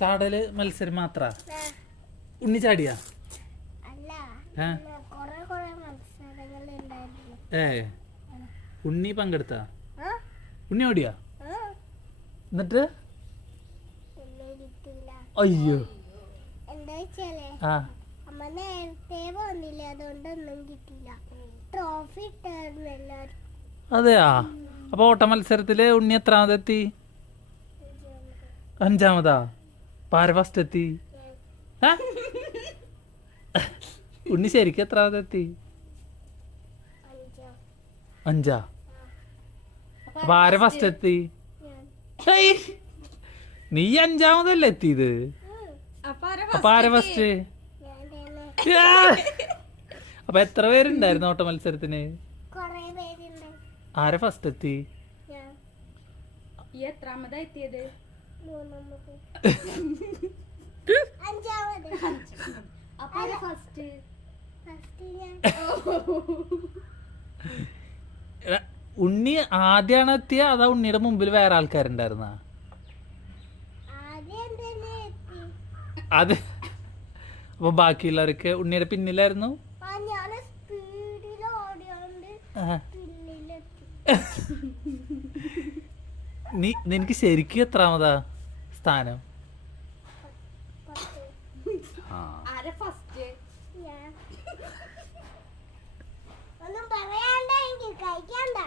ചാടല് മത്സരം മാത്ര ഉണ്ണി ചാടിയാ ഏ ഉണ്ണി പങ്കെടുത്ത ഉണ്ണി ഓടിയാ എന്നിട്ട് അയ്യോ ആ അതെയാ അപ്പൊ ഓട്ട മത്സരത്തില് ഉണ്ണി എത്രാമതെത്തി 5-മതാ പാര ഫസ്റ്റ് എത്തി ഉണ്ണി ശരിക്കും എത്രാമതെത്തി 5 അപ്പൊ ആരെ ഫസ്റ്റ് എത്തി നീ 5-മതല്ലേ എത്തിയത് അപ്പൊ ആരെ ഫസ്റ്റ് അപ്പൊ എത്ര പേരുണ്ടായിരുന്നു ഓട്ട മത്സരത്തിന് ആരെ ഫസ്റ്റ് എത്തി എത്രാമതാ എത്തിയത് ഉണ്ണി ആദ്യമാണ് എത്തിയ അതാ ഉണ്ണിയുടെ മുമ്പിൽ വേറെ ആൾക്കാരുണ്ടായിരുന്ന അത് അപ്പൊ ബാക്കിയുള്ളവരൊക്കെ ഉണ്ണിയുടെ പിന്നിലായിരുന്നു നിനക്ക് ശരിക്കും എത്രാമതാ സ്ഥാനം കഴിക്കണ്ട